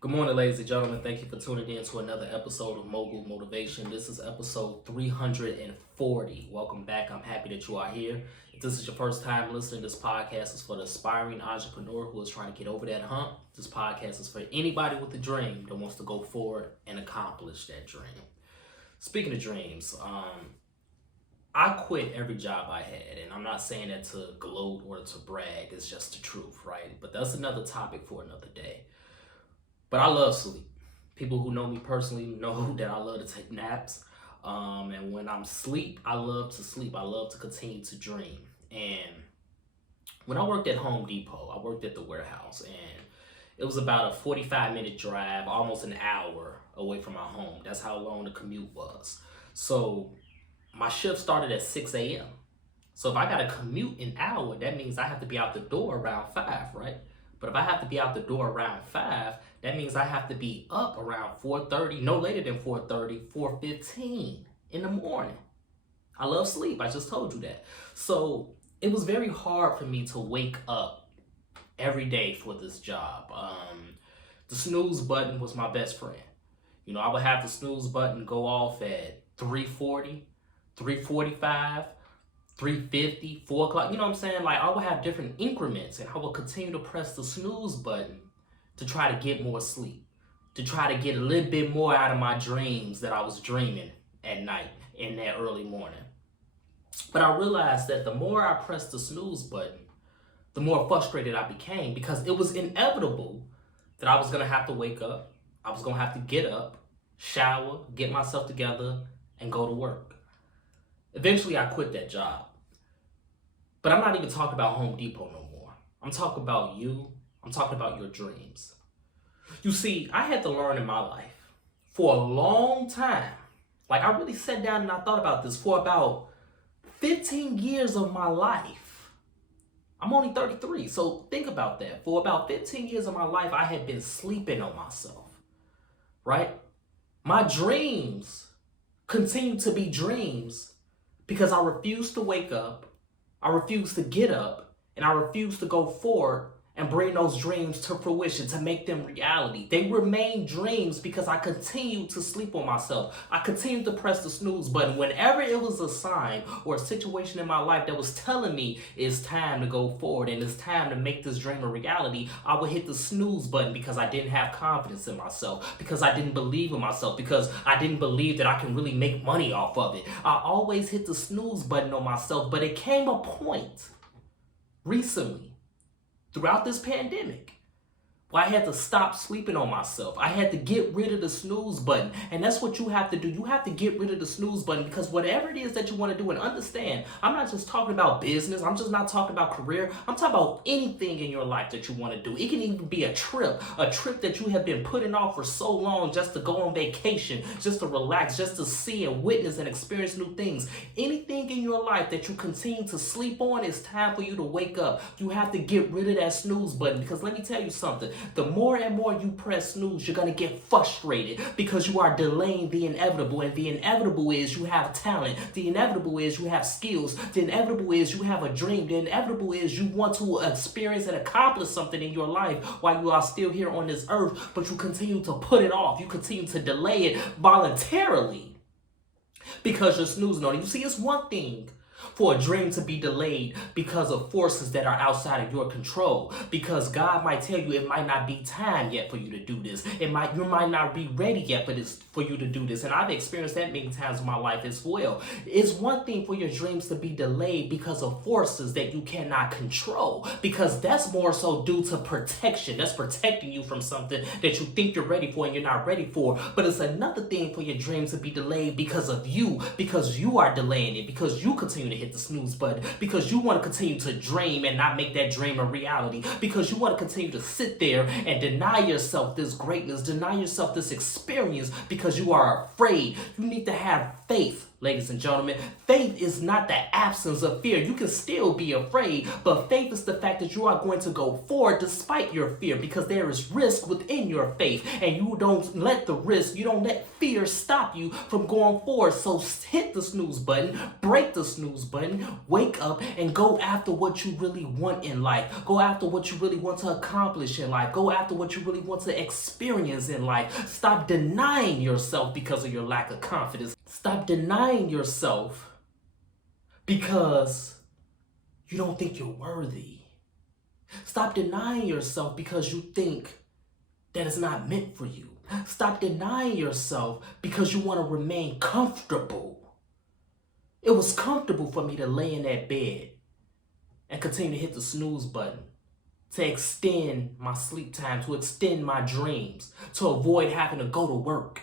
Good morning, ladies and gentlemen. Thank you for tuning in to another episode of Mogul Motivation. This is episode 340. Welcome back. I'm happy that you are here. If this is your first time listening, this podcast is for the aspiring entrepreneur who is trying to get over that hump. This podcast is for anybody with a dream that wants to go forward and accomplish that dream. Speaking of dreams, I quit every job I had, and I'm not saying that to gloat or to brag. It's just the truth, right? But that's another topic for another day. But I love sleep. People who know me personally know that I love to take naps. And when I'm asleep, I love to sleep. I love to continue to dream. And when I worked at Home Depot, I worked at the warehouse, and it was about a 45-minute drive, almost an hour away from my home. That's how long the commute was. So my shift started at 6 a.m. So if I got to commute an hour, that means I have to be out the door around 5, right? But if I have to be out the door around 5, that means I have to be up around 4:30, no later than 4:30, 4:15 in the morning. I love sleep. I just told you that. So it was very hard for me to wake up every day for this job. The snooze button was my best friend. You know, I would have the snooze button go off at 3:40, 3:45, 3:50, 4 o'clock. You know what I'm saying? Like, I would have different increments, and I would continue to press the snooze button to try to get more sleep, to try to get a little bit more out of my dreams that I was dreaming at night in that early morning. But I realized that the more I pressed the snooze button, the more frustrated I became, because it was inevitable that I was going to have to wake up. I was going to have to get up, shower, get myself together, and go to work. Eventually, I quit that job. But I'm not even talking about Home Depot no more. I'm talking about you. I'm talking about your dreams. You see, I had to learn in my life for a long time. Like, I really sat down and I thought about this for about 15 years of my life. I'm only 33, so think about that. For about 15 years of my life, I had been sleeping on myself, right? My dreams continue to be dreams because I refuse to wake up, I refuse to get up, and I refuse to go forward and bring those dreams to fruition, to make them reality. They remain dreams because I continue to sleep on myself. I continue to press the snooze button. Whenever it was a sign or a situation in my life that was telling me it's time to go forward and it's time to make this dream a reality, I would hit the snooze button because I didn't have confidence in myself, because I didn't believe in myself, because I didn't believe that I can really make money off of it. I always hit the snooze button on myself, but it came a point recently, throughout this pandemic, where I had to stop sleeping on myself. I had to get rid of the snooze button. And that's what you have to do. You have to get rid of the snooze button, because whatever it is that you want to do, and understand, I'm not just talking about business. I'm just not talking about career. I'm talking about anything in your life that you want to do. It can even be a trip that you have been putting off for so long, just to go on vacation, just to relax, just to see and witness and experience new things. Anything in your life that you continue to sleep on, it's time for you to wake up. You have to get rid of that snooze button, because let me tell you something. The more and more you press snooze, you're going to get frustrated because you are delaying the inevitable. And the inevitable is you have talent. The inevitable is you have skills. The inevitable is you have a dream. The inevitable is you want to experience and accomplish something in your life while you are still here on this earth, but you continue to put it off. You continue to delay it voluntarily because you're snoozing on it. You see, it's one thing for a dream to be delayed because of forces that are outside of your control. Because God might tell you it might not be time yet for you to do this. You might not be ready yet for you to do this. And I've experienced that many times in my life as well. It's one thing for your dreams to be delayed because of forces that you cannot control. Because that's more so due to protection. That's protecting you from something that you think you're ready for and you're not ready for. But it's another thing for your dreams to be delayed because of you. Because you are delaying it. Because you continue to hit the snooze button, because you want to continue to dream and not make that dream a reality, because you want to continue to sit there and deny yourself this greatness, deny yourself this experience, because you are afraid. You need to have faith Ladies and gentlemen, faith is not the absence of fear. You can still be afraid, but faith is the fact that you are going to go forward despite your fear, because there is risk within your faith, and you don't let fear stop you from going forward. So hit the snooze button, break the snooze button, wake up, and go after what you really want in life. Go after what you really want to accomplish in life. Go after what you really want to experience in life. Stop denying yourself because of your lack of confidence. Stop denying yourself because you don't think you're worthy. Stop denying yourself because you think that it's not meant for you. Stop denying yourself because you want to remain comfortable. It was comfortable for me to lay in that bed and continue to hit the snooze button, to extend my sleep time, to extend my dreams, to avoid having to go to work.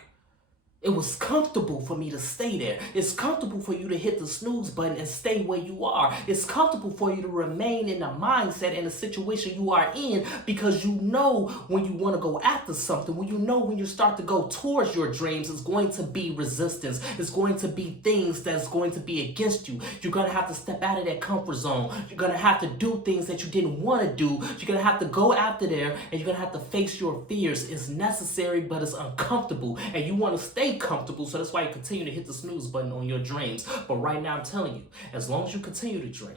It was comfortable for me to stay there. It's comfortable for you to hit the snooze button and stay where you are. It's comfortable for you to remain in the mindset and the situation you are in, because you know when you want to go after something, when you start to go towards your dreams, it's going to be resistance. It's going to be things that's going to be against you. You're going to have to step out of that comfort zone. You're going to have to do things that you didn't want to do. You're going to have to go after there, and you're going to have to face your fears. It's necessary, but it's uncomfortable, and you want to stay comfortable, so that's why you continue to hit the snooze button on your dreams. But right now I'm telling you, as long as you continue to dream,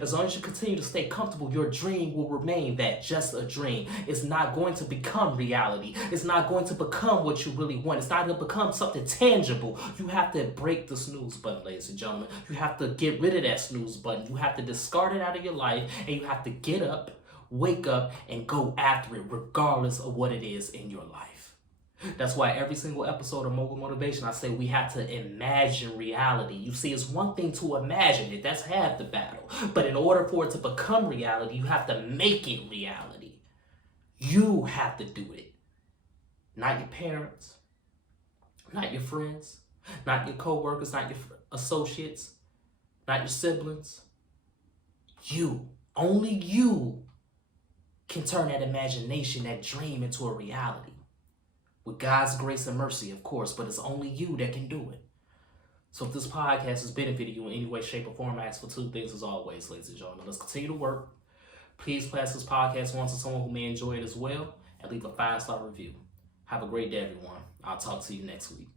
as long as you continue to stay comfortable, your dream will remain that, just a dream. It's not going to become reality. It's not going to become what you really want. It's not going to become something tangible. You have to break the snooze button, ladies and gentlemen. You have to get rid of that snooze button. You have to discard it out of your life, and you have to get up, wake up, and go after it, regardless of what it is in your life. That's why every single episode of Mogul Motivation, I say we have to imagine reality. You see, it's one thing to imagine it. That's half the battle. But in order for it to become reality, you have to make it reality. You have to do it. Not your parents, not your friends, not your co-workers, not your associates, not your siblings. You, only you can turn that imagination, that dream, into a reality. With God's grace and mercy, of course, but it's only you that can do it. So if this podcast has benefited you in any way, shape, or form, I ask for two things as always, ladies and gentlemen. Let's continue to work. Please pass this podcast on to someone who may enjoy it as well, and leave a 5-star review. Have a great day, everyone. I'll talk to you next week.